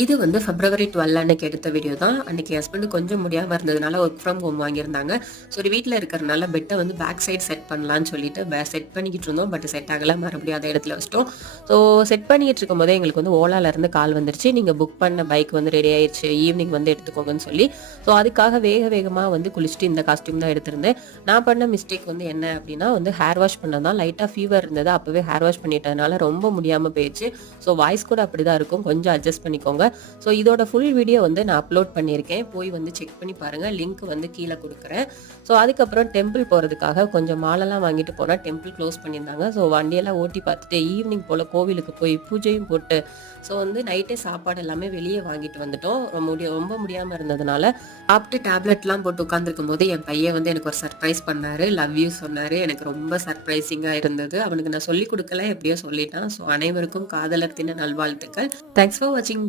இது வந்து February 12 அன்னைக்கு எடுத்த வீடியோ தான். அன்னைக்கு ஹஸ்பண்ட் கொஞ்சம் முடியாம இருந்ததுனால ஒர்க் ஃப்ரம் ஹோம் வாங்கியிருந்தாங்க. சரி வீட்ல இருக்கிறனால பெட்ட வந்து பேக் சைடு செட் பண்ணலான்னு சொல்லிட்டு செட் பண்ணிக்கிட்டு இருந்தோம். பட் செட் ஆகல. மறுபடியும் அதே இடத்துல வச்சுட்டோம். ஸோ செட் பண்ணிக்கிட்டு இருக்கும்போதே எங்களுக்கு வந்து ஓலால இருந்து கால் வந்துருச்சு. நீங்க புக் பண்ண பைக் வந்து ரெடி ஆயிருச்சு. ஈவினிங் வந்து எடுத்துக்கோங்கன்னு சொல்லி. ஸோ அதுக்காக வேகமா வந்து குளிச்சுட்டு இந்த காஸ்டியூம் தான் எடுத்திருந்தேன். நான் பண்ண மிஸ்டேக் வந்து என்ன அப்படின்னா வந்து ஹேர் வாஷ் பண்ணதான் லைட்டா ஃபீவர் இருந்தது. அப்பவே ஹேர் வாஷ் பண்ணிட்டதுனால ரொம்ப முடியாம போயிடுச்சு. ஸோ வாய்ஸ் கூட அப்படிதான் இருக்கும். கொஞ்சம் அட்ஜஸ்ட் பண்ணிக்கோங்க. ஸோ இதோட ஃபுல் வீடியோ வந்து நான் அப்லோட் பண்ணியிருக்கேன். போய் வந்து செக் பண்ணி பாருங்க. லிங்க் வந்து கீழே கொடுக்குறேன். ஸோ அதுக்கப்புறம் டெம்பிள் போகிறதுக்காக கொஞ்சம் மாலைலாம் வாங்கிட்டு போனால் டெம்பிள் க்ளோஸ் பண்ணியிருந்தாங்க. ஸோ வண்டியெல்லாம் ஓட்டி பார்த்துட்டு ஈவினிங் போல் கோவிலுக்கு போய் பூஜையும் போட்டு ஸோ வந்து நைட்டே சாப்பாடு எல்லாமே வெளியே வாங்கிட்டு வந்துட்டோம். ரொம்ப முடியாமல் இருந்ததுனால சாப்பிட்டு டேப்லெட்லாம் போட்டு உட்காந்துருக்கும் போது என் பையன் வந்து எனக்கு ஒரு சர்ப்ரைஸ் பண்ணாரு. லவ் யூ சொன்னாரு. எனக்கு ரொம்ப சர்ப்ரைசிங்காக இருந்தது. அவனுக்கு நான் சொல்லிக் கொடுக்கல, எப்படியோ சொல்லிட்டான். ஸோ அனைவருக்கும் காதலர் தின நல்வாழ்த்துக்கள். தேங்க்ஸ் ஃபார் வாட்சிங்.